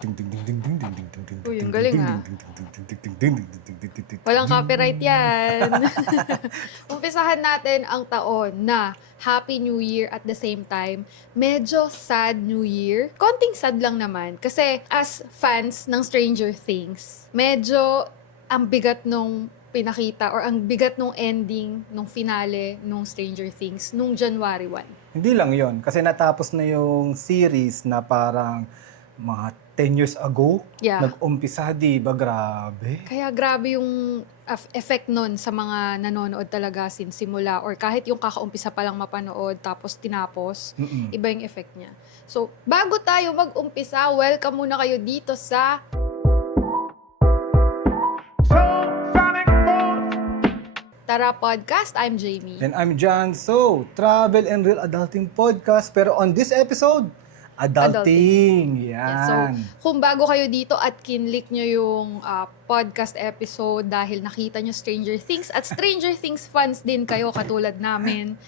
Uy, ang galing Walang copyright yan. Umpisahan natin ang taon na Happy New Year at the same time, medyo sad New Year. Konting sad lang naman kasi as fans ng Stranger Things, medyo ang bigat nung pinakita or ang bigat nung ending nung finale nung Stranger Things nung January 1. Hindi lang yon kasi natapos na yung series na parang mga 10 years ago. Yeah. Nag-umpisa, di ba? Grabe. Kaya grabe yung effect nun sa mga nanonood talaga since simula or kahit yung kakaumpisa pa lang mapanood tapos tinapos, iba yung effect niya. So, bago tayo mag-umpisa, welcome muna kayo dito sa Tara Podcast. I'm Jamie. And I'm John. So, Travel and Real Adulting Podcast. Pero on this episode, Adulting. Yan. Yeah, so, kung bago kayo dito at kinlik nyo yung podcast episode dahil nakita nyo Stranger Things at Stranger Things fans din kayo katulad namin,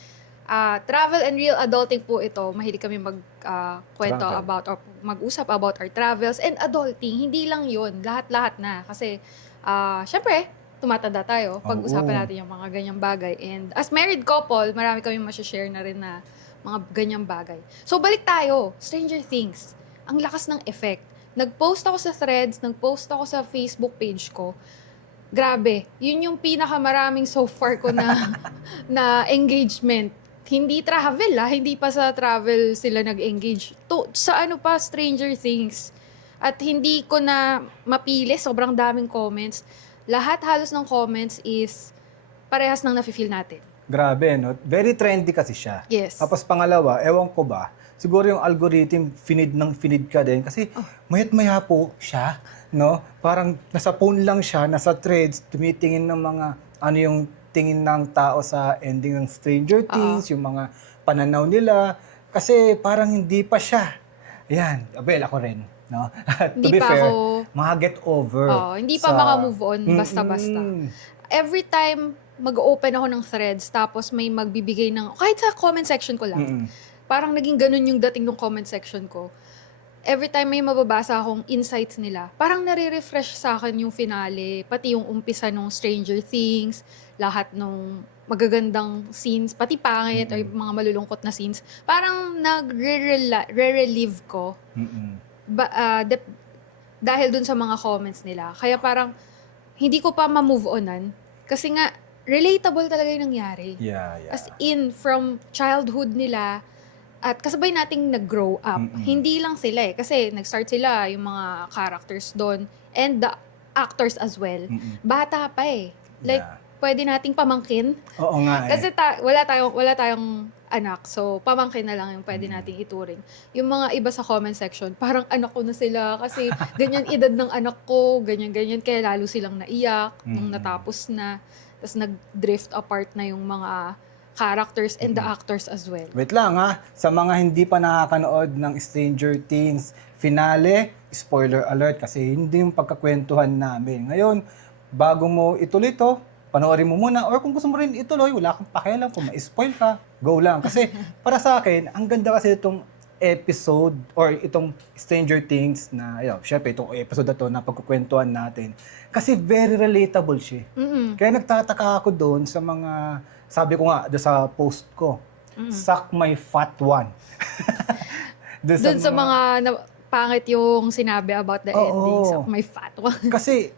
Travel and Real Adulting po ito. Mahilig kami kwento about or mag-usap about our travels and adulting. Hindi lang yun. Lahat-lahat na. Kasi, syempre, tumatanda tayo. Pag-usapan natin yung mga ganyang bagay. And as married couple, marami kami masashare na rin na mga ganyang bagay. So, balik tayo. Stranger Things. Ang lakas ng effect. Nag-post ako sa threads, nag-post ako sa Facebook page ko. Grabe. Yun yung pinakamaraming so far ko na engagement. Hindi travel hindi pa sa travel sila nag-engage. Sa Stranger Things. At hindi ko na mapili, sobrang daming comments. Lahat halos ng comments is parehas ng nafe-feel natin. Grabe, no? Very trendy kasi siya. Yes. Tapos pangalawa, ewan ko ba, siguro yung algorithm, finid ka din. Kasi mayat-maya po siya, no? Parang nasa phone lang siya, nasa threads, tumitingin ng mga, ano yung tingin ng tao sa ending ng Stranger Things, yung mga pananaw nila. Kasi parang hindi pa siya. Yan, abel ako rin. No? To be fair, mga get over. Hindi pa maka-move on, basta-basta. Every time mag-open ako ng threads, tapos may magbibigay ng, kahit sa comment section ko lang, parang naging ganun yung dating ng comment section ko. Every time may mababasa akong insights nila, parang nare-refresh sa akin yung finale, pati yung umpisa ng Stranger Things, lahat ng magagandang scenes, pati pangit o yung mga malulungkot na scenes, parang nagre-relieve ko dahil dun sa mga comments nila. Kaya parang hindi ko pa ma-move onan kasi nga relatable talaga yung nangyari. Yeah. As in, from childhood nila, at kasabay nating nag-grow up. Hindi lang sila kasi nag-start sila, yung mga characters doon, and the actors as well. Bata pa Like, pwede nating pamangkin. Oo nga Kasi wala tayong anak, so pamangkin na lang yung pwede nating ituring. Yung mga iba sa comment section, parang anak ko na sila kasi ganyan edad ng anak ko, ganyan-ganyan, kaya lalo silang naiyak nung natapos na. Tapos nag-drift apart na yung mga characters and the actors as well. Wait lang sa mga hindi pa nakakanood ng Stranger Things finale, spoiler alert kasi hindi yung pagkakwentuhan namin. Ngayon, bago mo ituloy to, panoorin mo muna or kung gusto mo rin ituloy, wala kang pakialam kung ma-spoil ka, go lang. Kasi para sa akin, ang ganda kasi itong episode or itong Stranger Things na, syempre itong episode na to na pagkukwentuhan natin. Kasi very relatable siya. Kaya nagtataka ako doon sa mga, sabi ko nga doon sa post ko, suck my fat one. doon sa mga pangit yung sinabi about the ending. So, my fat one. Kasi,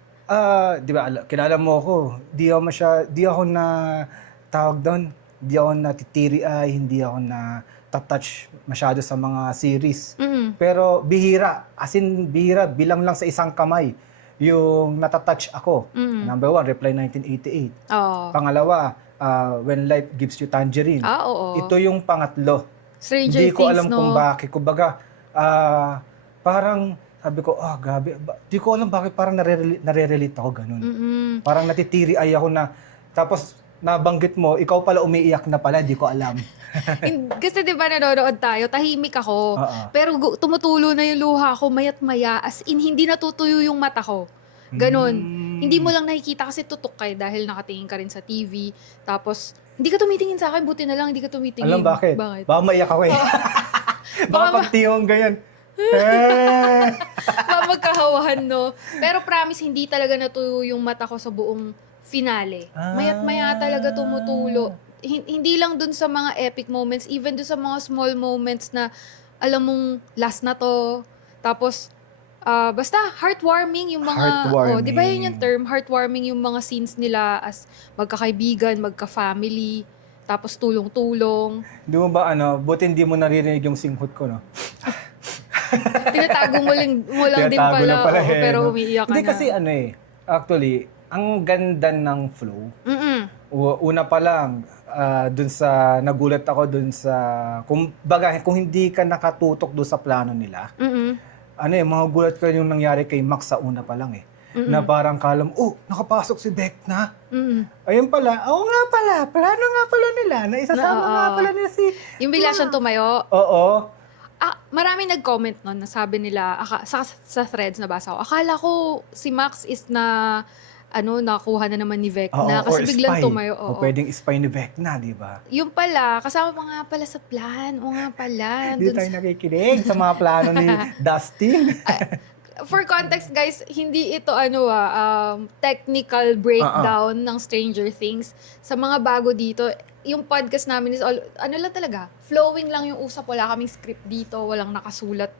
di ba, kilala mo ako, di ako na tawag doon, di ako natitiri-ay, hindi ako na touch masyado sa mga series. Pero bihira, bihira, bilang lang sa isang kamay yung natatouch ako. Number 1, Reply 1988. Pangalawa, When Life Gives You Tangerine. Ito yung pangatlo. Stranger Hindi ko alam Things, kung bakit. Kumbaga, parang sabi ko, grabe. Di ko alam bakit parang nare-relate ako ganun. Parang natitiri ay ako na, tapos nabanggit mo, ikaw pala umiiyak na pala, di ko alam. Kasi di ba nanonood tayo, tahimik ako. Pero tumutulo na yung luha ko, mayat maya. As in, hindi natutuyo yung mata ko. Ganon. Hindi mo lang nakikita kasi tutok kayo dahil nakatingin ka rin sa TV. Tapos, hindi ka tumitingin sa akin, buti na lang hindi ka tumitingin. Alam bakit? Baka maiyak ako Baka pagtiyong ganyan. Baka nagkatawahan, no? Pero promise, hindi talaga natuyo yung mata ko sa buong finale. Mayat maya talaga tumutulo. Hindi lang dun sa mga epic moments, even dun sa mga small moments na alam mong last na to. Tapos, basta heartwarming yung mga, di ba yun yung term? Heartwarming yung mga scenes nila as magkakaibigan, magka-family, tapos tulong-tulong. Di mo ba buti hindi mo naririnig yung singhot ko, no? Tinatago mo lang din Tinatago pala, na pala pero no? umiiyak ka Hindi na. kasi actually, ang ganda ng flow. Mm-mm. Una pa lang, dun sa, nagulat ako dun sa, kung hindi ka nakatutok dun sa plano nila, Mm-mm. mga gulat ka yung nangyari kay Max sa una pa lang Na parang kalam, nakapasok si Vecna. Mm-mm. Ayun pala, nga pala, plano nga pala nila, na isasama nga pala nila si... Yung bigla siyang tumayo. Oo. Maraming nag-comment nun na sabi nila, sa threads na basa ko, akala ko si Max is nakuha na naman ni Vecna. Kasi or biglang spy. tumayo. O pwedeng spy ni Vecna, di ba? Yung pala, kasama pa nga pala sa plan. O nga pala. Hindi tayo nakikinig sa mga plano ni Dustin. For context, guys, hindi ito technical breakdown ng Stranger Things. Sa mga bago dito, yung podcast namin is lang talaga, flowing lang yung usap. Wala kaming script dito, walang nakasulat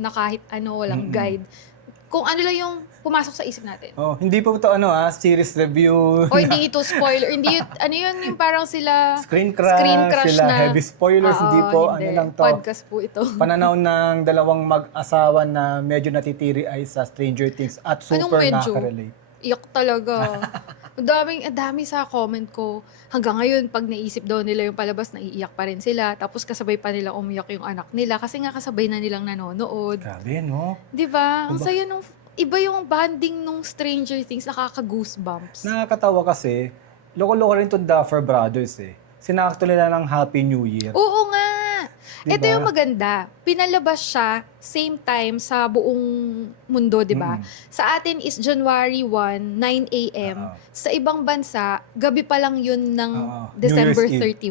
na kahit walang guide. Kung ano lang yung pumasok sa isip natin. Hindi po ito series review. O hindi ito spoiler. Hindi yun yung parang sila Screen crush na heavy spoilers. Hindi po, hindi. lang to. Podcast po ito. Pananaw ng dalawang mag-asawa na medyo natitiri ay sa Stranger Things at super medyo? nakaka-relate. Iyak talaga. Ang dami sa comment ko. Hanggang ngayon, pag naisip daw nila yung palabas, naiiyak pa rin sila. Tapos kasabay pa nila umiyak yung anak nila. Kasi nga kasabay na nilang nanonood. Grabe, no? Di ba? Ang saya nung... Iba yung bonding nung Stranger Things. Nakaka-goosebumps. Nakakatawa kasi, loko-loko rin itong Duffer Brothers Sinakto nila ng Happy New Year. Oo nga. Diba? Ito yung maganda. Pinalabas siya same time sa buong mundo, di ba? Sa atin is January 1, 9 a.m. Sa ibang bansa, gabi pa lang yun ng December 31.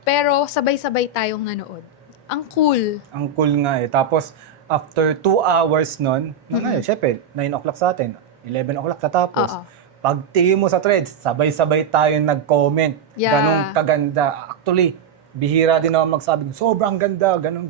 Pero sabay-sabay tayong nanood. Ang cool. Ang cool nga Tapos, after 2 hours nun, syempre, 9 o'clock sa atin, 11 o'clock tatapos. Pagtingin mo sa threads, sabay-sabay tayo nag-comment. Yeah. Ganun kaganda. Actually, bihira din naman magsabi, sobrang ganda, ganun.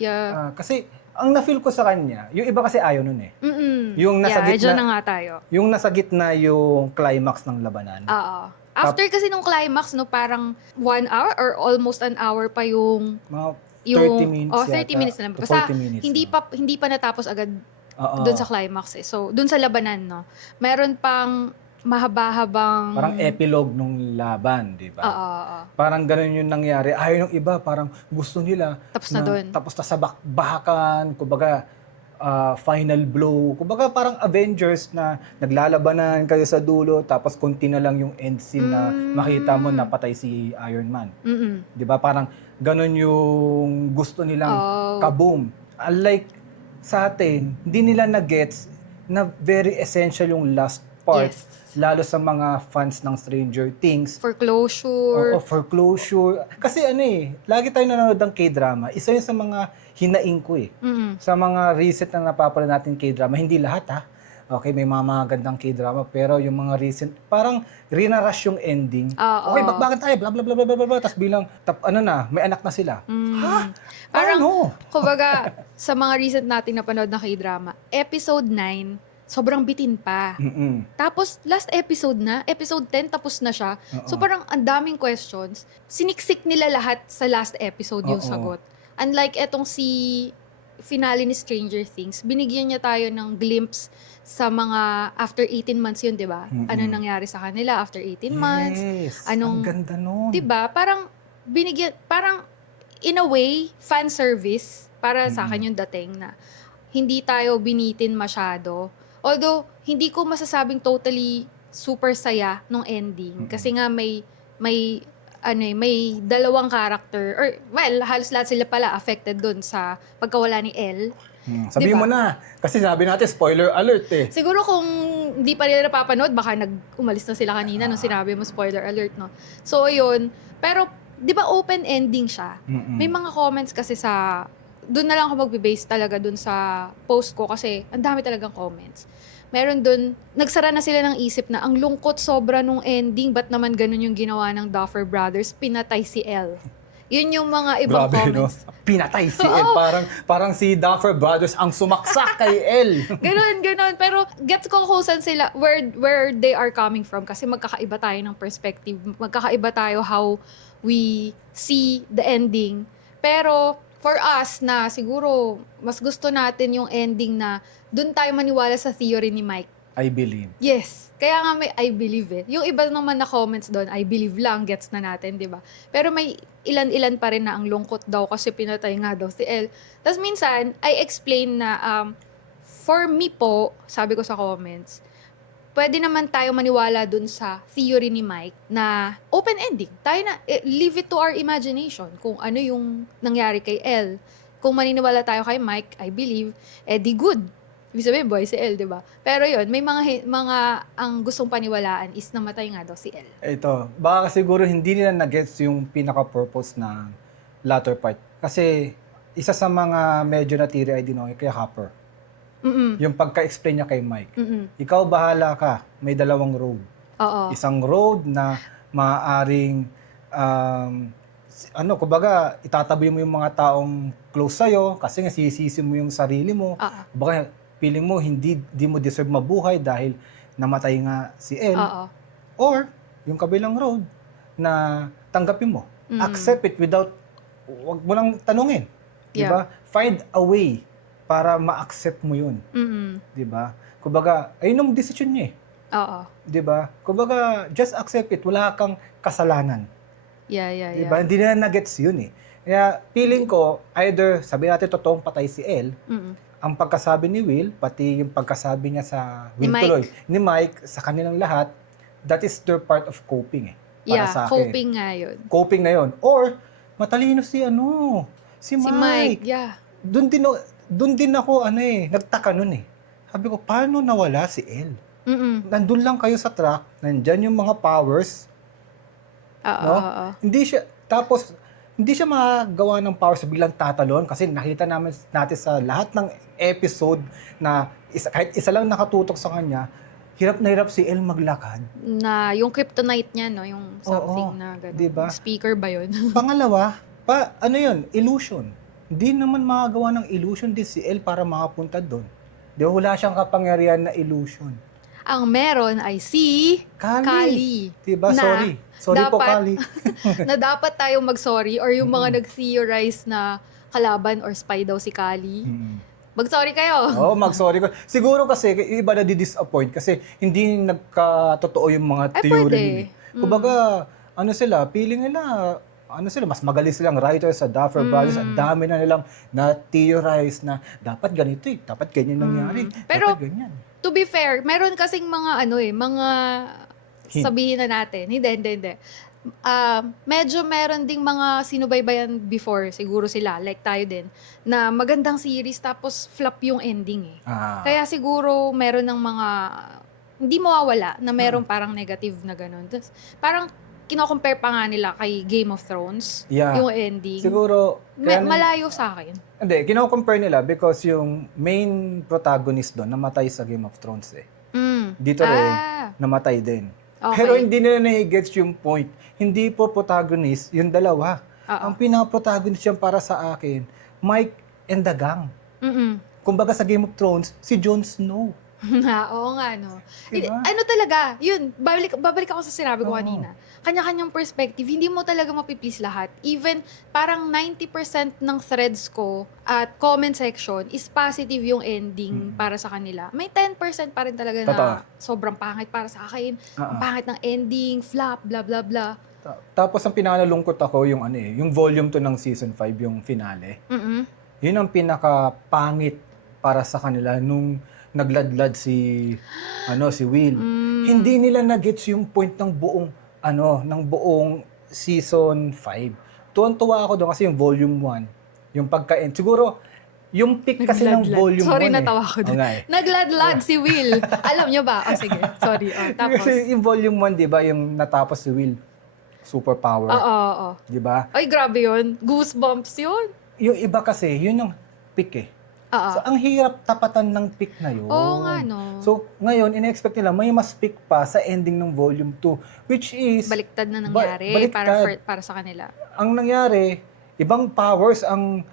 Yeah. Kasi, ang na-feel ko sa kanya, yung iba kasi ayaw nun Mm-mm. Yung nasa gitna, dyan na nga tayo. Yung nasa gitna yung climax ng labanan. Oo. After kasi nung climax, parang 1 hour or almost an hour pa yung... Mga 30 minutes 30 minutes na lang. to Basta 40 minutes. hindi pa natapos agad doon sa climax So, doon sa labanan, meron pang mahaba-habang... Parang epilogue nung laban, di ba? Oo. Parang ganun yung nangyari. Ayaw ng iba, parang gusto nila. Tapos na doon. Tapos na sa bahakan, kumbaga, final blow. Kumbaga parang Avengers na naglalabanan kayo sa dulo, tapos konti na lang yung end scene na makita mo napatay si Iron Man. Di ba? Parang ganun yung gusto nilang kaboom. Unlike sa atin, hindi nila na-gets na very essential yung last part. Yes. Lalo sa mga fans ng Stranger Things. For closure. Oo, for closure. Kasi lagi tayo nanonood ng K-drama. Isa yun sa mga hinaing ko Sa mga recent na napapala natin K-drama, hindi lahat Okay, may mga magandang K-drama, pero yung mga recent, parang rinarush yung ending. Okay, bakbakan tayo, blah, blah, blah, blah, blah, blah. Tapos bilang, may anak na sila. Ha? Parang, kumbaga, sa mga recent nating napanood na K-drama, episode 9, sobrang bitin pa. Tapos, last episode na, episode 10, tapos na siya. So, parang ang daming questions. Siniksik nila lahat sa last episode yung sagot. Unlike etong finale ni Stranger Things, binigyan niya tayo ng glimpse sa mga after 18 months yun, di ba? Ano nangyari sa kanila after 18 months? Ang ganda nun. Di ba? Parang, parang, in a way, fan service para sa akin yung dating na hindi tayo binitin masyado. Although, hindi ko masasabing totally super saya nung ending. Kasi nga may dalawang character, or halos lahat sila pala affected dun sa pagkawala ni Elle. Sabihin mo na. Kasi sabi natin, spoiler alert Siguro kung hindi pa nila napapanood, baka umalis na sila kanina nung sinabi mo spoiler alert, no? So, yun. Pero, di ba open ending siya? May mga comments kasi sa doon na lang ako magbe-base talaga doon sa post ko kasi ang dami talagang comments. Meron doon, nagsara na sila ng isip na ang lungkot sobra nung ending, ba't naman ganun yung ginawa ng Duffer Brothers, pinatay si Elle. Yun yung mga ibang Grabe, comments. no? Pinatay si El. Parang si Duffer Brothers ang sumaksak kay El. Ganon. Pero gets ko kung saan sila, where they are coming from. Kasi magkakaiba tayo ng perspective. Magkakaiba tayo how we see the ending. Pero for us na siguro, mas gusto natin yung ending na dun tayo maniwala sa theory ni Mike. I believe. Yes. Kaya nga may I believe eh. Yung iba naman na comments doon, I believe lang, gets na natin, di ba? Pero may ilan-ilan pa rin na ang lungkot daw kasi pinatay nga daw si Elle. Tapos minsan, I explain na for me po, sabi ko sa comments, pwede naman tayo maniwala dun sa theory ni Mike na open ending. Tayo na, leave it to our imagination kung ano yung nangyari kay Elle. Kung maniniwala tayo kay Mike, I believe, di good. Ibig sabihin, boy, si Elle, di ba? Pero yun, may mga ang gustong paniwalaan is namatay nga daw si Elle. Ito, baka siguro hindi nila na-gets yung pinaka-purpose ng latter part. Kasi isa sa mga medyo natiri ay dinoy kay Hopper. Yung pagka-explain niya kay Mike. Ikaw bahala ka, may dalawang road. Oo. Isang road na maaaring kumbaga, itatabi mo yung mga taong close sa'yo kasi nga sisisi mo yung sarili mo. Baka feeling mo di mo deserve mabuhay dahil namatay nga si Elle. Or yung kabilang road na tanggapin mo. Accept it without, wag mo lang tanungin. Yeah. Diba? Find a way para ma-accept mo yun. Diba? Kumbaga, ayun yung decision niya eh. Diba? Kumbaga, just accept it. Wala kang kasalanan. Yeah. Diba? Hindi na nagets yun eh. Kaya feeling ko, either sabi natin totoong patay si Elle, ang pagkasabi ni Will, pati yung pagkasabi niya sa Will tuloy, ni Mike, sa kanilang lahat, that is their part of coping eh. Para sa akin. Coping nga yun. Coping na yun. Or, matalino si Mike. Yeah. Doon din ako, nagtaka nun eh. Sabi ko, paano nawala si Elle? Nandun lang kayo sa truck, nandyan yung mga powers. Hindi siya magawa ng powers biglang tatalon kasi nakita natin sa lahat ng episode na kahit isa lang nakatutok sa kanya, hirap na hirap si Elle maglakad. Na yung kryptonite niya, no? Yung something na gano'n. Diba? Speaker ba yun? Pangalawa, illusion. Hindi naman makagawa ng illusion din si Elle para makapunta doon. Di ba, wala siyang kapangyarihan na illusion. Ang meron ay si Kali. Diba? Sorry po, Kali. Na dapat tayo mag-sorry or yung mga nag-theorize na kalaban or spy daw si Kali. Mag-sorry kayo. Oo, mag-sorry ko. Siguro kasi, iba na di-disappoint kasi hindi nagkatotoo yung mga theory. Kumbaga, feeling nila, mas magaling silang writers sa Duffer Brothers. Ang dami na nilang na-theorize na dapat ganito eh, dapat ganyan nangyari. Pero, dapat ganyan. To be fair, meron kasing mga sabihin na natin. Hindi. Medyo meron ding mga sinubaybayan before, siguro sila, like tayo din, na magandang series tapos flop yung ending eh. Kaya siguro meron ng mga, hindi mawawala na meron parang negative na ganun. Tapos, parang kino-compare pa nga nila kay Game of Thrones, yung ending. Siguro, malayo sa akin. Hindi, kino-compare nila because yung main protagonist doon namatay sa Game of Thrones eh. Dito rin, namatay din. Okay. Pero hindi nila na-gets yung point. Hindi po protagonist, yung dalawa. Ang pinaka-protagonist yan para sa akin, Mike and the gang. Kumbaga sa Game of Thrones, si Jon Snow. Oo nga, no. Diba? Talaga, yun, babalik ako sa sinabi ko kanina. Kanya-kanyang perspective, hindi mo talaga mapiplease lahat. Even, parang 90% ng threads ko at comment section is positive yung ending para sa kanila. May 10% pa rin talaga na sobrang pangit para sa akin. Ang pangit ng ending, flop, blah, blah, blah. Tapos ang pinakalungkot ako yung yung volume 2 ng season 5, yung finale. Yun ang pinaka-pangit para sa kanila nung nagladlad si Will. Hindi nila na-gets yung point ng buong season 5. Tuwan-tuwa ako doon kasi yung volume 1, yung pagka-end. Siguro, yung peak kasi ng volume 1 Sorry, natawa ko doon. Nagladlad si Will. Alam nyo ba? Sige, sorry. Tapos. Kasi yung volume 1, di ba, yung natapos si Will, superpower. Oo. Di ba? Ay, grabe yun. Goosebumps yun. yung iba kasi, yun yung peak eh. Oo. So, ang hirap tapatan ng peak na yun. Oo nga, no. So, ngayon, ina-expect nila, may mas peak pa sa ending ng volume 2, which is, Baliktad na nangyari baliktad. para sa kanila. Ang nangyari, ibang powers ang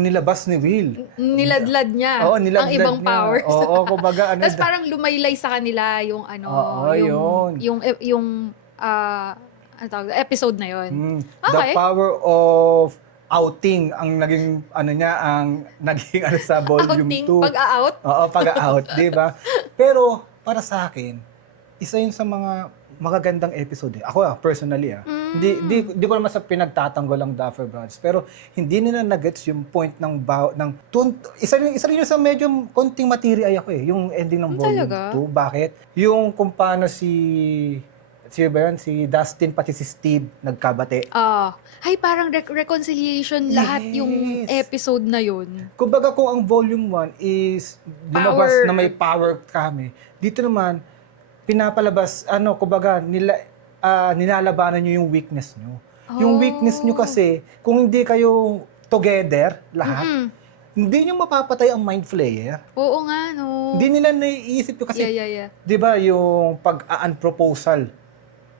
nilabas ni Will. Niladlad niya Oo, niladlad ang ibang niya. powers. Oo, kumbaga, ano, Tapos parang lumaylay sa kanila yung Oo, yun. ano tawag, episode na yun. The Okay. power of outing ang naging sa volume 2. Outing, pag-out. Oo, pag-out, 'di ba? Pero para sa akin, isa 'yun sa mga magagandang episode eh. Ako personally Hindi ko naman sa pinagtatanggol ang Duffer Brothers, pero hindi nila na-gets yung point isa rin yun sa medyo konting materia ako eh, yung ending ng volume Talaga? 2. Bakit? Yung kung paano si Dustin pati si Steve nagkabate. Ay, parang reconciliation lahat Yes. yung episode na yun. Kumbaga kung ang volume 1 is lumabas Power. na may power kami, dito naman pinapalabas kumbaga nilalabanan niyo yung weakness niyo. Yung weakness niyo kasi kung hindi kayo together lahat, hindi niyo mapapatay ang mind flayer. Oo nga, no. Hindi nila naiisip yun kasi, Yeah. 'di ba, yung pag-aan proposal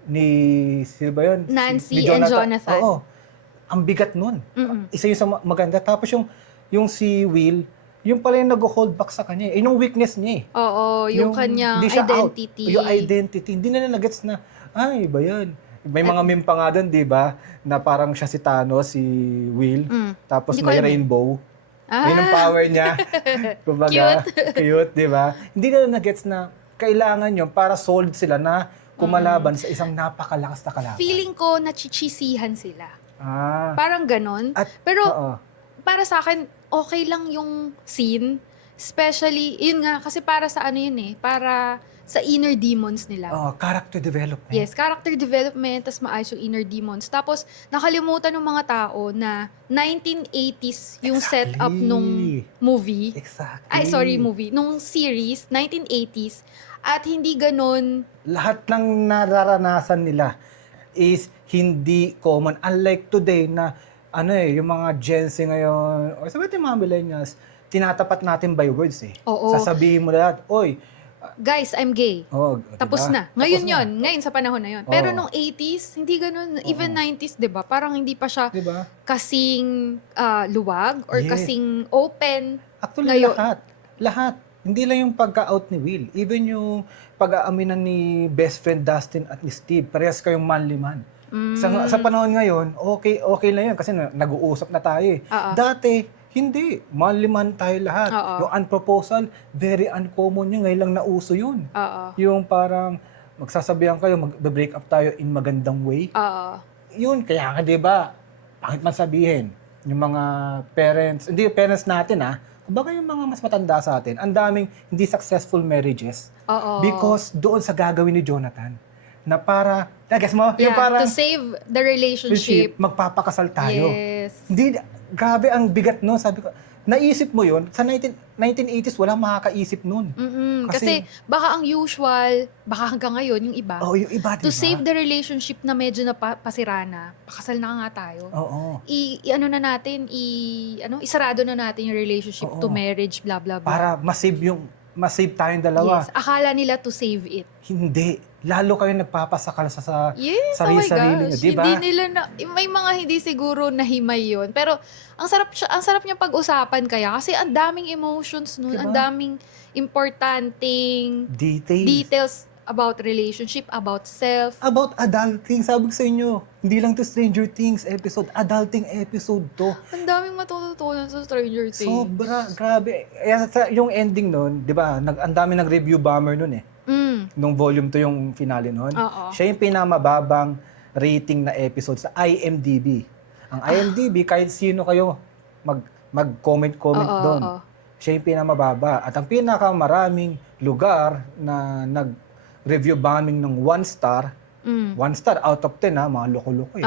ni sino ba yun? Nancy Ni and Jonathan. Oo. Ang bigat nun. Isa yun sa maganda. Tapos yung si Will, yung pala yung nag-hold back sa kanya. Yung weakness niya eh. Oo, yung kanyang hindi siya out. identity. Yung identity. Hindi na nag-gets na, ay, ba yan? May mga meme pa nga doon, di ba? Na parang siya si Thanos, si Will. Tapos Hindi ko may alam eh. rainbow. Yun ang power niya. Kumbaga, cute, di ba? Hindi na nag-gets na kailangan yun para solved sila na kumalaban sa isang napakalakas na kalaban. Feeling ko nachichisihan sila. Parang ganon. At, Pero oo. para sa akin, okay lang yung scene. Especially, yun nga, kasi para sa ano yun eh, para sa inner demons nila. Character development. Yes, character development, tas maayos yung inner demons. Tapos, nakalimutan ng mga tao na 1980s yung Exactly. setup nung movie. Exactly. Ay, sorry, movie. Nung series, 1980s. At hindi ganon. Lahat ng nararanasan nila is hindi common. Unlike today na yung mga Gen Z ngayon, o sabi natin mga millennials, tinatapat natin by words eh. Oo. Sasabihin mo lahat, oy, Guys, I'm gay. Tapos diba? na. Ngayon Tapos na. yon, ngayon sa panahon na yon. Pero nung 80s, hindi ganun. Even 90s, 'di ba? Parang hindi pa siya Diba? kasing luwag or Yes. kasing open. Actually, Ngayon. lahat. Hindi lang yung pagka-out ni Will. Even yung pag-aaminan ni best friend Dustin at ni Steve. Parehas kayong manly man. Sa panahon ngayon, okay na yun kasi nag-uusap na tayo eh. Dati, hindi. Manly man tayo lahat. Yung unproposal, very uncommon yun. Ngayon lang nauso yun. Yung parang magsasabihan kayo, mag-break up tayo in magandang way. Yun, kaya nga diba, bakit man sabihin, yung mga parents, hindi parents natin kumbaga yung mga mas matanda sa atin, ang daming hindi successful marriages. Because doon sa gagawin ni Jonathan, na para, guess mo, yung para to save the relationship. magpapakasal tayo. Yes. Hindi, grabe ang bigat no. Sabi ko, naisip mo yun, sa 1980s, walang makakaisip nun. Kasi baka ang usual, baka hanggang ngayon, yung iba, yung iba, diba? to save the relationship na medyo napasira na, pakasal na nga tayo. I-ano na natin, isarado na natin yung relationship to marriage, blah, blah, blah. Para masave tayong dalawa. Yes, akala nila to save it. Hindi. Lalo kayo nagpapasakal sa Yes, sarili-sarili nyo, di ba? Hindi nila may mga hindi siguro nahimay yun. Pero ang sarap niya pag-usapan kaya kasi ang daming emotions nun, Diba? ang daming importanteng details about relationship, about self. About adulting, sabi ko sa inyo, hindi lang to Stranger Things episode, adulting episode to. Ang daming matututunan sa Stranger Things. Sobra, grabe. Yung ending nun, di ba, ang dami nag-review bomber nun eh. Nung volume 2 yung finale nun. Siya yung pinamababang rating na episode sa IMDb. Ang IMDb, kahit sino kayo mag-comment doon. Siya yung pinamababa. At ang pinakamaraming lugar na nag-review bombing ng 1 star, 1 star out of 10 mga loko-loko eh.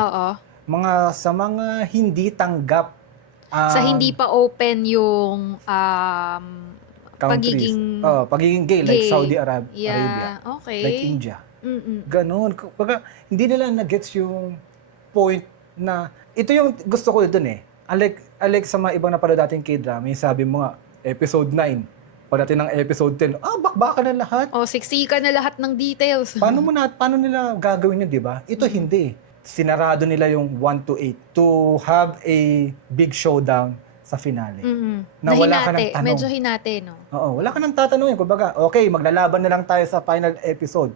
Sa mga hindi tanggap. Sa hindi pa open yung countries. Pagiging gay, like Saudi Arabia. Okay. Like India. Ganon. Baga, hindi nila na-gets yung point na, ito yung gusto ko dun eh. Alex, sa mga ibang napanood dating K-drama, yung sabi mo nga, episode 9, pagdating ng episode 10, bakbaka na lahat. O, siksika na lahat ng details. Paano nila gagawin yun, di ba? Ito hindi. Sinarado nila yung 1 to 8 to have a big showdown sa finale. Na wala ka ng tanong. Medyo hinate, no? Oo, wala ka nang tatanungin. Kumbaga, okay, maglalaban na lang tayo sa final episode.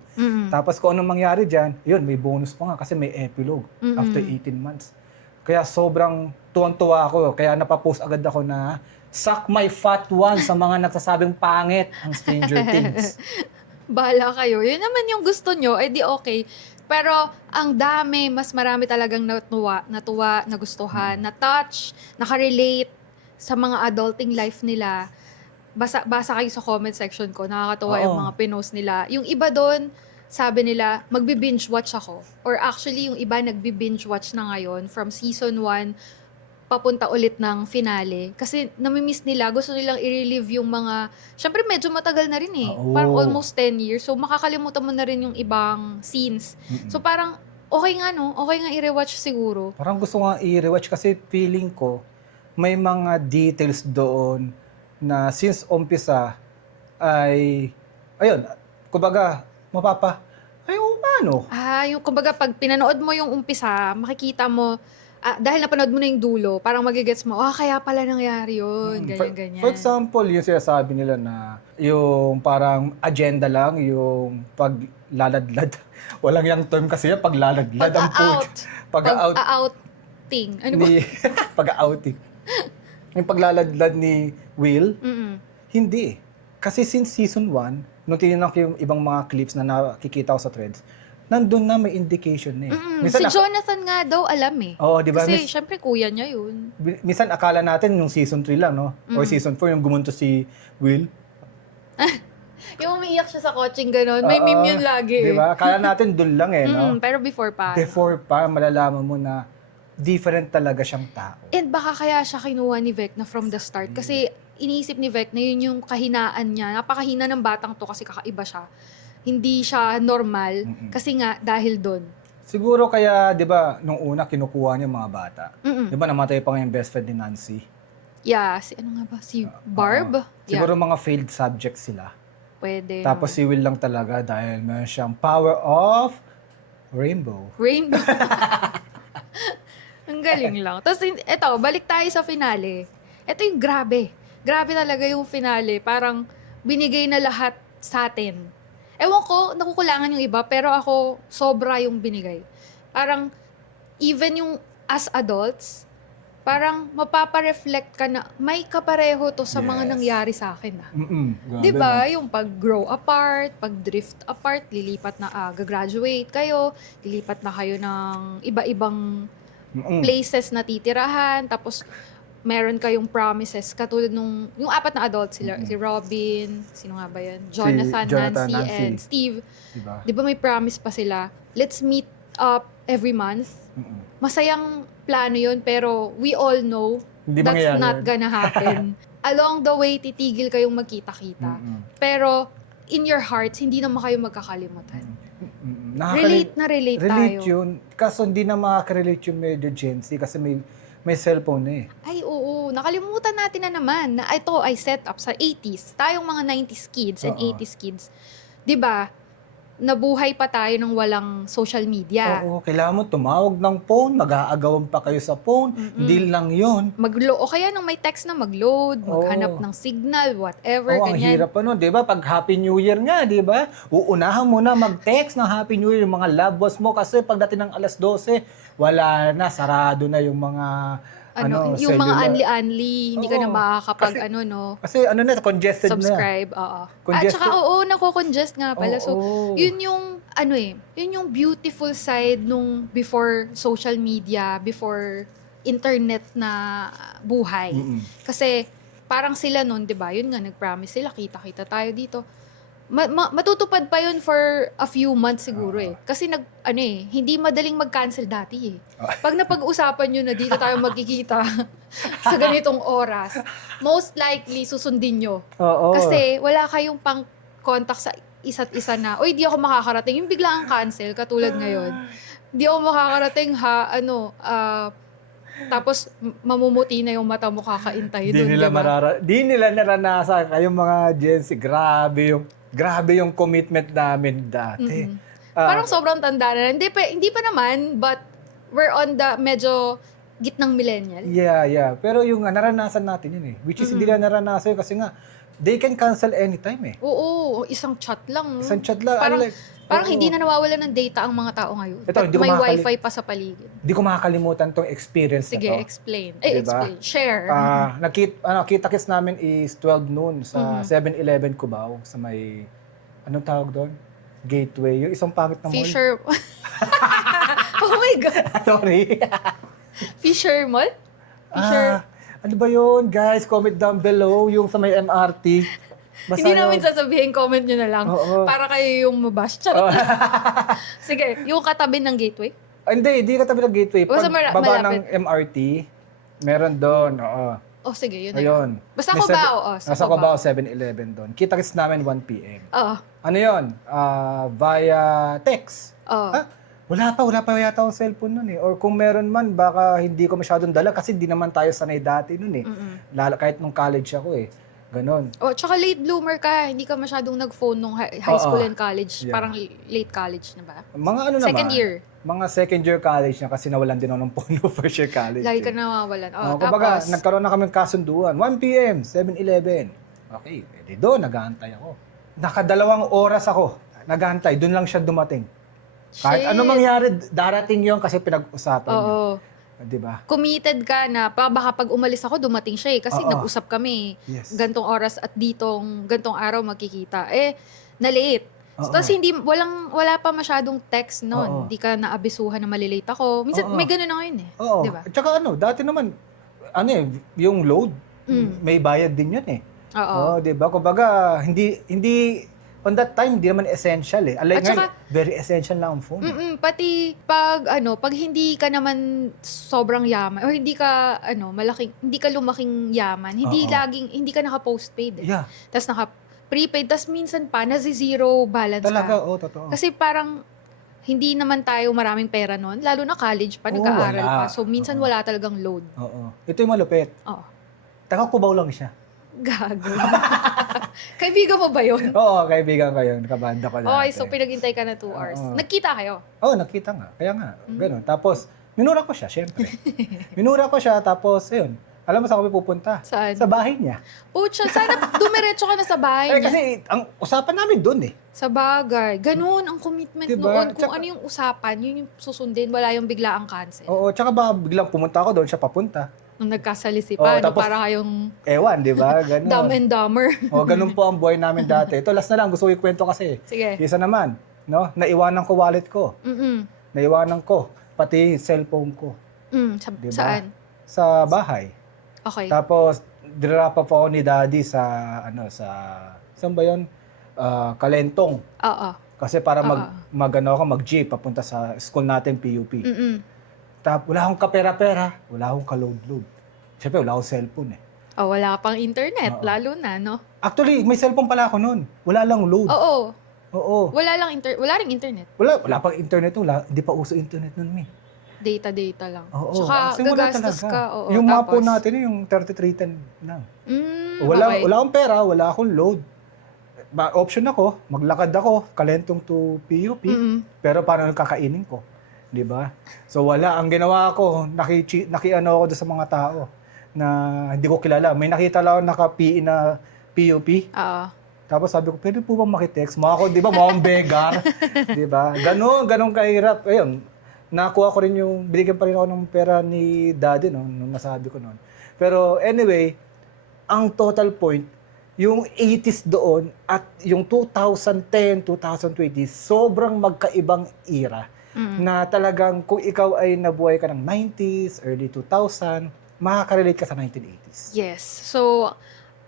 Tapos kung anong mangyari dyan, yun, may bonus pa nga kasi may epilogue after 18 months. Kaya sobrang tuwang-tuwa ako. Kaya napapost agad ako na suck my fat one sa mga nagsasabing pangit ang Stranger Things. Bahala kayo. Yun naman yung gusto nyo, di okay. Pero ang dami, mas marami talagang natuwa, nagustuhan, na-touch, nakarelate sa mga adulting life nila. Basa kayo sa comment section ko, nakakatuwa yung mga pinost nila. Yung iba doon, sabi nila, magbi-binge watch ako. Or actually, yung iba nagbi-binge watch na ngayon from season 1 papunta ulit ng finale. Kasi namimiss nila, gusto nilang i-relive yung mga, syempre medyo matagal na rin eh. Parang almost 10 years. So makakalimutan mo na rin yung ibang scenes. So parang, okay nga no? Okay nga i-rewatch siguro. Parang gusto nga i-rewatch kasi feeling ko, may mga details doon na since umpisa ay, ayun, kumbaga, ano? Yung kumbaga pag pinanood mo yung umpisa, makikita mo, dahil napanood mo na yung dulo, parang magigets mo, kaya pala nangyari yun, ganyan. For example, yung sinasabi nila na yung parang agenda lang, yung paglaladlad. Walang yung term kasi yan, paglaladlad ang food. Pag-outing. Ano ba? Pag-outing. Yung paglaladlad ni Will, hindi. Kasi since season 1, nung tinignan ko yung ibang mga clips na nakikita ko sa threads, nandun na may indication na eh. Si Jonathan nga daw alam eh. Oo, di ba? Kasi syempre kuya niya yun. Minsan akala natin yung season 3 lang, no? Or season 4 yung gumunto si Will. Yung umiiyak siya sa coaching gano'n, may meme yun lagi. Di ba? Akala natin dun lang eh, no? Pero before pa. Before pa, malalaman mo na different talaga siyang tao. And baka kaya siya kinuha ni Vecna from the start. Kasi iniisip ni Vecna yun yung kahinaan niya. Napakahina ng batang to kasi kakaiba siya. Hindi siya normal. Kasi nga, dahil doon. Siguro kaya, di ba, nung una kinukuha niya mga bata. Di ba, namatay pa nga yung best friend ni Nancy. Yeah, ano nga ba? Si Barb? Siguro mga failed subjects sila. Pwede. Tapos si Will lang talaga dahil meron siyang power of rainbow. Rainbow. Ang galing lang. Tapos, eto, balik tayo sa finale. Ito yung grabe. Grabe talaga yung finale. Parang binigay na lahat sa atin. Ewan ko, nakukulangan yung iba, pero ako, sobra yung binigay. Parang, even yung as adults, parang mapapareflect ka na may kapareho to sa mga nangyari sa akin. Di ba? Yung pag-grow apart, pag-drift apart, lilipat na gagraduate kayo, lilipat na kayo ng iba-ibang places na titirahan, tapos meron kayong promises katulad nung yung 4 na adults sila, si Robin, sino nga ba yan? Jonathan, Nancy, and Steve. Diba? Di ba may promise pa sila? Let's meet up every month. Masayang plano yun, pero we all know Hindi that's mangyayari not yun. gonna happen. Along the way, titigil kayong magkita-kita. Pero in your hearts, hindi naman kayo magkakalimutan. Relate na relate tayo. Relate yun. Kaso hindi na makaka-relate yung medyo Gen Z kasi may cellphone na eh. Ay, oo. Nakalimutan natin na naman na ito ay set up sa 80s. Tayong mga 90s kids and 80s kids. 'Di ba? Nabuhay pa tayo ng walang social media. Oo, kailangan mo tumawag ng phone, mag-aagawan pa kayo sa phone, hindi lang yun. O kaya nung may text na mag-load, maghanap ng signal, whatever, Ang ganyan. hirap pa nun, di ba? Pag Happy New Year nga, di ba? Uunahan mo na mag-text ng Happy New Year yung mga loved ones mo kasi pagdating ng alas 12, wala na, sarado na yung mga yung mga cellular. unli-unli, hindi ka na makakapag Kasi congested subscribe, na. oo. At Congested. saka nako-congest nga pala. So, yun yung yun yung beautiful side nung before social media, before internet na buhay. Kasi parang sila nun, 'di ba? Yun nga nag-promise sila, kita-kita tayo dito. Matutupad pa yun for a few months siguro eh. Kasi hindi madaling mag-cancel dati eh. Pag napag-usapan nyo na dito tayo magkikita sa ganitong oras, most likely susundin nyo. Kasi wala kayong pang contact sa isa't isa na, di ako makakarating. Yung bigla ang cancel, katulad ngayon. Di ako makakarating Tapos, mamumuti na yung mata mo kakaintay dun, di ba? Di nila naranasan kayong mga Gen Z. Grabe yung commitment namin dati. Parang sobrang tanda na. Hindi pa naman, but we're on the medyo gitnang millennial. Yeah. Pero yung naranasan natin yun eh. Which is hindi na naranasan yun kasi nga, they can cancel anytime eh. Oo, isang chat lang. Isang chat lang. Parang hindi na nawawala ng data ang mga tao ngayon. Ito, hindi ko may wifi pa sa paligid. Hindi ko makakalimutan tong experience Sige, na to. explain. Diba? Explain. Share. Kita-kits namin is 12 noon sa 7-Eleven Cubao sa may, anong tawag doon? Gateway. Yung isang pangit na mall. Fisher. Oh my God. Sorry. Fisher Mall? Ano ba yun? Guys, comment down below yung sa may MRT. Basta Hindi namin yun. sasabihin, comment nyo na lang. Oo. Para kayo yung mabash. Charot. Sige, yung katabi ng gateway? Hindi katabi ng gateway. Basta Pag baba malapit. ng MRT, meron doon. Oo. Oh, sige, yun na yun. Ayun. Basta May Cubao. Nasa Cubao, 7-Eleven doon. Kita-kits namin 1 p.m. Oo. Ano yun? Via text. Oo. Wala pa yata akong cellphone nun eh. Or kung meron man, baka hindi ko masyadong dala kasi hindi naman tayo sanay dati nun eh. Lalo kahit nung college ako eh. Ganon. Oh, tsaka late bloomer ka. Hindi ka masyadong nag-phone nung high school and college. Yeah. Parang late college na ba? Mga ano naman. Second year. Mga second year college na kasi nawalan din ako ng phone no first year college. Lagi ka eh. nawawalan. Kumbaga, Tapos, nagkaroon na kami kasunduan. 1 p.m., 7-Eleven. Okay, edi doon, nag-aantay ako. Nakadalawang oras ako. Nag-aantay, doon lang siya dumating. Kahit shit. ano mangyari, darating yon kasi pinag-usapan niya. Oo. Di ba? Committed ka na, baka pag umalis ako, dumating siya eh. Kasi Oo. nag-usap kami. Yes. Gantong oras at gantong araw magkikita. Eh, na-late. Oo. Tapos wala pa masyadong text Oo. noon. Hindi ka naabisuhan na malilate ako. Minsan, Oo. may gano'n na ngayon eh. Oo. Di ba? At saka dati naman, yung load, may bayad din yun eh. Oo. Di ba? Kumbaga, hindi, on that time, hindi naman essential eh. At Ngayon, saka- very essential na ang phone. Pati pag hindi ka naman sobrang yaman or hindi ka hindi ka lumaking yaman, hindi ka naka-postpaid eh. Yeah. Tapos naka-prepaid, tapos minsan pa zero balance Talaga, ka. totoo. Kasi parang hindi naman tayo maraming pera noon, lalo na college pa, Oo, nag-aaral wala. pa. So minsan wala talagang load. Oo. Ito yung malupit. Oo. Taga Cubao lang siya. Gago. Kaibigan mo ba yun? Oo, kaibigan ko yun. Kabanda ko dati. Okay, so pinaghintay ka na 2 hours. Oo. Nagkita kayo? Oo, nakita nga. Kaya nga, ganun. Tapos, minura ko siya, syempre. Minura ko siya, tapos, ayun. Alam mo saan kami pupunta? Saan? Sa bahay niya. Pucha, sana dumiretso ka na sa bahay niya. Kasi, ang usapan namin doon eh. Sa bagay. Ganun ang commitment Diba? noon. Kung Tsaka- ano yung usapan, yun yung susundin. Wala yung bigla ang cancel. Oo, tsaka ba biglang pumunta ako doon, siya papunta. Nung nagkasalisipan, Oo, tapos- para kayong Ewan, di ba? Ganun. dumb and dumber. O, ganun po ang buhay namin dati. Ito, last na lang, gusto ko ikwento kasi. Sige. Isa naman, no? Naiwanan ko wallet ko. Naiwanan ko, pati cellphone ko. Diba? Saan? Sa bahay. Okay. Tapos, dinala pa po ako ni Daddy sa, saan ba yun? Kalentong. Oo. Kasi para mag-jeep, papunta sa school natin, PUP. Wala akong kapera-pera, wala akong ka-load-load. Siyempre, wala akong cellphone eh. Oh, wala pang internet, lalo na, no? Actually, may cellphone pala ako noon. Wala lang load. Oo. Oo. Wala ring internet. Wala pang internet noon. Hindi pa uso internet noon, Data lang. Oo. Tsaka Kasi wala gagastos talaga. ka. Oo, yung mga tapos, phone natin, yung 3310 lang. okay. Wala akong pera, wala akong load. Option ako, maglakad ako, Kalentong to PUP. Pero paano kakainin ko? Di ba? So wala. Ang ginawa ko, nakiano ako doon sa mga tao na hindi ko kilala. May nakita lang ako naka-PE na PUP. Oo. Tapos sabi ko, pwede po bang makitext? Di ba, mga beggar? Di ba? Ganon kahirap. Ayun, nakuha ko rin binigyan pa rin ako ng pera ni Daddy, no, nung nasabi ko noon. Pero anyway, ang total point, yung 80s doon at yung 2010, 2020, sobrang magkaibang era. Na talagang kung ikaw ay nabuhay ka ng 90s, early 2000, makaka-relate ka sa 1980s. Yes. So,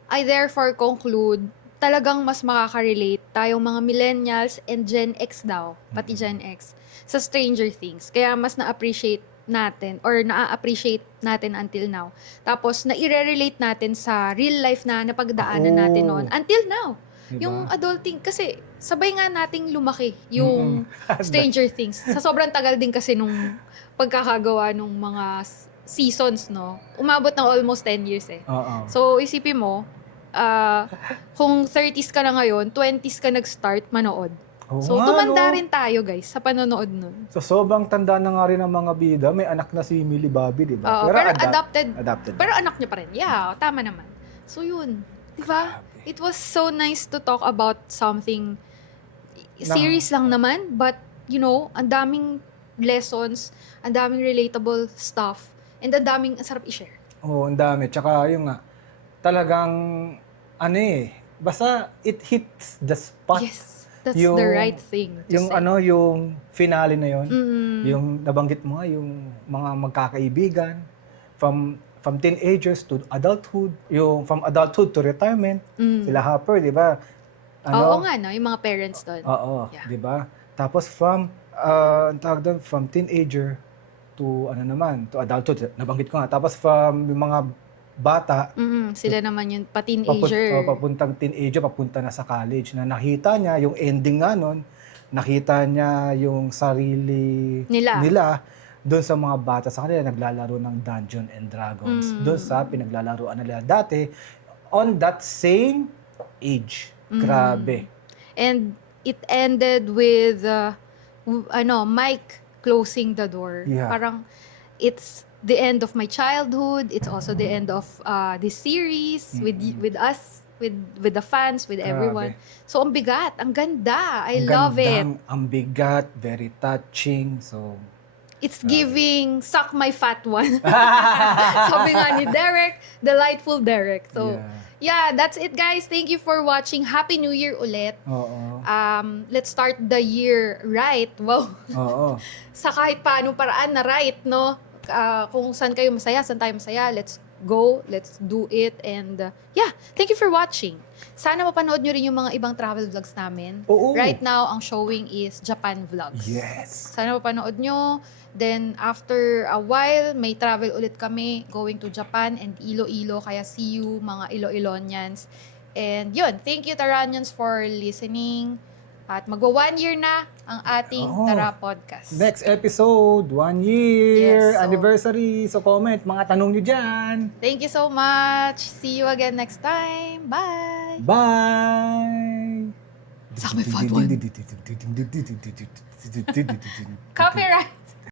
I therefore conclude, talagang mas makaka-relate tayong mga millennials and Gen X daw, pati Gen X, sa Stranger Things. Kaya mas na-appreciate natin or na-appreciate natin until now. Tapos, na-irrelate natin sa real life na napagdaanan natin noon until now. Diba? Yung adulting, kasi sabay nga nating lumaki yung Stranger Things. Sa sobrang tagal din kasi nung pagkakagawa nung mga seasons, no? Umabot ng almost 10 years eh. Oo. So, isipin mo, kung 30s ka na ngayon, 20s ka nag-start manood. Oo So, nga, tumanda no? rin tayo, guys, sa panonood nun. So, sobrang tanda na nga rin ng mga bida. May anak na si Millie Bobby, di ba? Oo, pero adopted. Adopted. Pero anak niya pa rin. Yeah, tama naman. So, yun. Di ba? It was so nice to talk about something series lang naman, but, you know, ang daming lessons, ang daming relatable stuff, and ang daming ang sarap i-share. Oo, ang dami. Tsaka yung nga, talagang, basta it hits the spot. Yes, that's Yung- the right thing to Yung say. yung finale na yon, Mm. yung nabanggit mo nga, yung mga magkakaibigan, from teenagers to adulthood, yung from adulthood to retirement, sila Hopper, di ba? Oo nga, no? Yung mga parents doon. Oo, Yeah. di ba? Tapos ang tawag doon, from teenager to to adulthood, nabanggit ko nga. Tapos from yung mga bata, Sila naman yung pa-teenager. papuntang teenager, papunta na sa college, na nakita niya yung ending nga nun, nakita niya yung sarili nila doon sa mga bata sa kanila, naglalaro ng Dungeons and Dragons. Doon sa pinaglalaroan nila dati, on that same age. Grabe. And it ended with, Mike closing the door. Yeah. Parang, it's the end of my childhood. It's also the end of this series with us, with the fans, with everyone. So, ang bigat. Ang ganda. I love it. Ang bigat, very touching. So, It's giving, suck my fat one. Sabi nga ni Derek, delightful Derek. So, yeah, that's it guys. Thank you for watching. Happy New Year ulit. oo. Let's start the year right. Wow. Oo. Sa kahit paano paraan na right, no? Kung saan kayo masaya, saan tayo masaya, let's go, let's do it. And yeah, thank you for watching. Sana mapanood nyo rin yung mga ibang travel vlogs namin. Oo. Right now, ang showing is Japan vlogs. Yes. Sana mapanood nyo. Then, after a while, may travel ulit kami going to Japan and Iloilo. Kaya see you, mga Iloilonians. And yun, thank you Taranians for listening. At magwa 1 year na ang ating Oo. Tara Podcast. Next episode, 1 year Yes, so- anniversary. So comment, mga tanong nyo dyan. Thank you so much. See you again next time. Bye! Bye! Suck my fat one. Copyright!